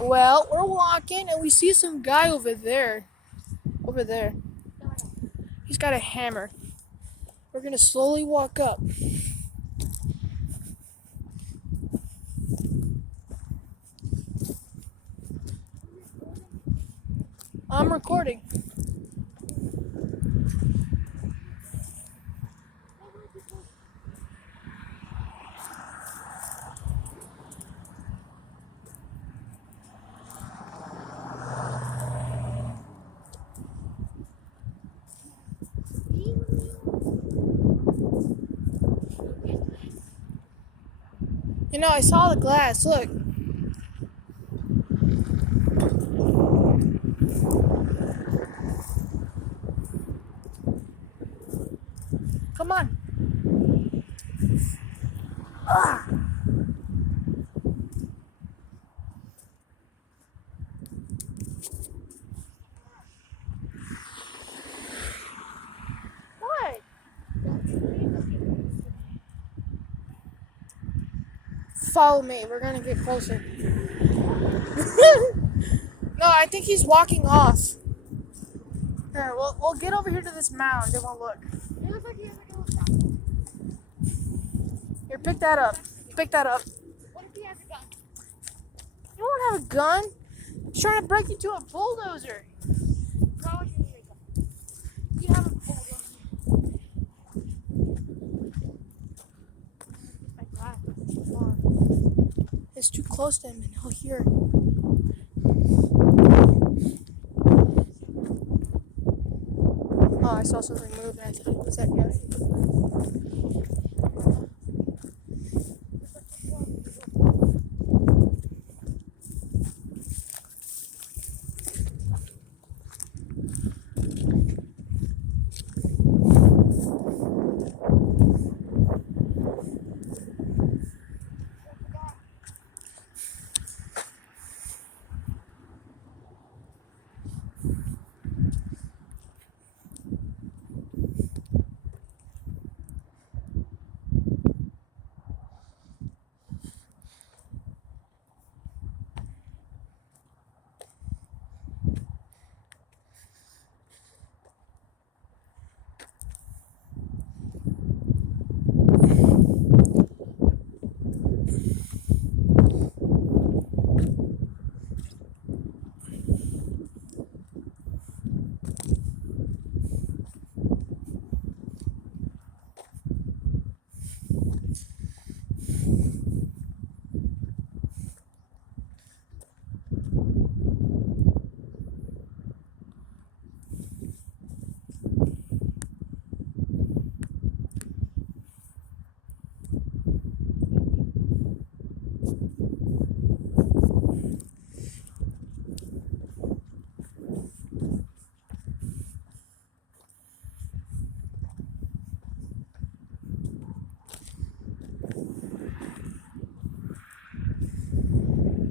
Well, we're walking and we see some guy over there. Over there. He's got a hammer. We're gonna slowly walk up. I'm recording. You know, I saw the glass. Look. Come on. Ah. What? Follow me. We're gonna get closer. No, I think he's walking off. Here, we'll get over here to this mound and we'll look. It looks like he has like a little shop. Here, pick that up. Pick that up. What if he has a gun? You don't have a gun. He's trying to break into a bulldozer. Why would you need a gun? You have a bulldozer. My glass is too far. It's too close to him and he'll hear it. Oh, I saw something move and I thought it was that guy.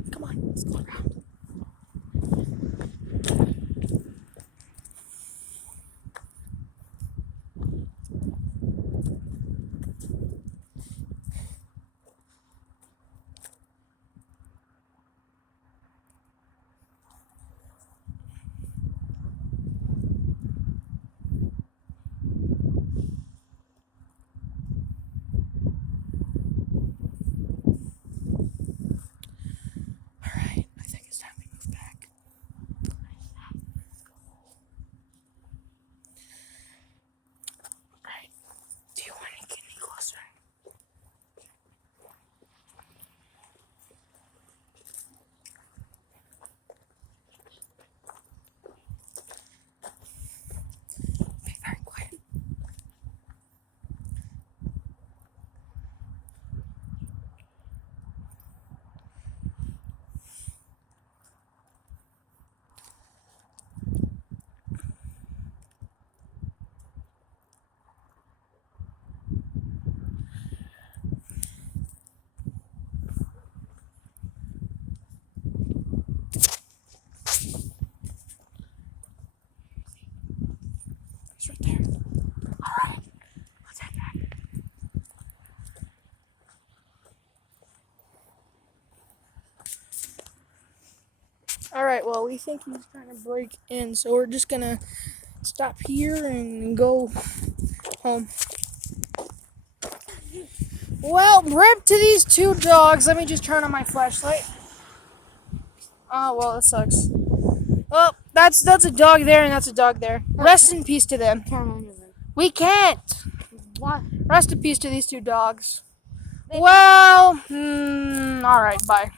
Come on, let's go around. Alright, I think Alright, well, we think he's trying to break in, so we're just gonna stop here and go home. Well, rip to these two dogs. Let me just turn on my flashlight. Oh, well, that sucks. Well, that's a dog there and that's a dog there. Rest in peace to them. We can't. What? Rest in peace to these two dogs. Well, alright, bye.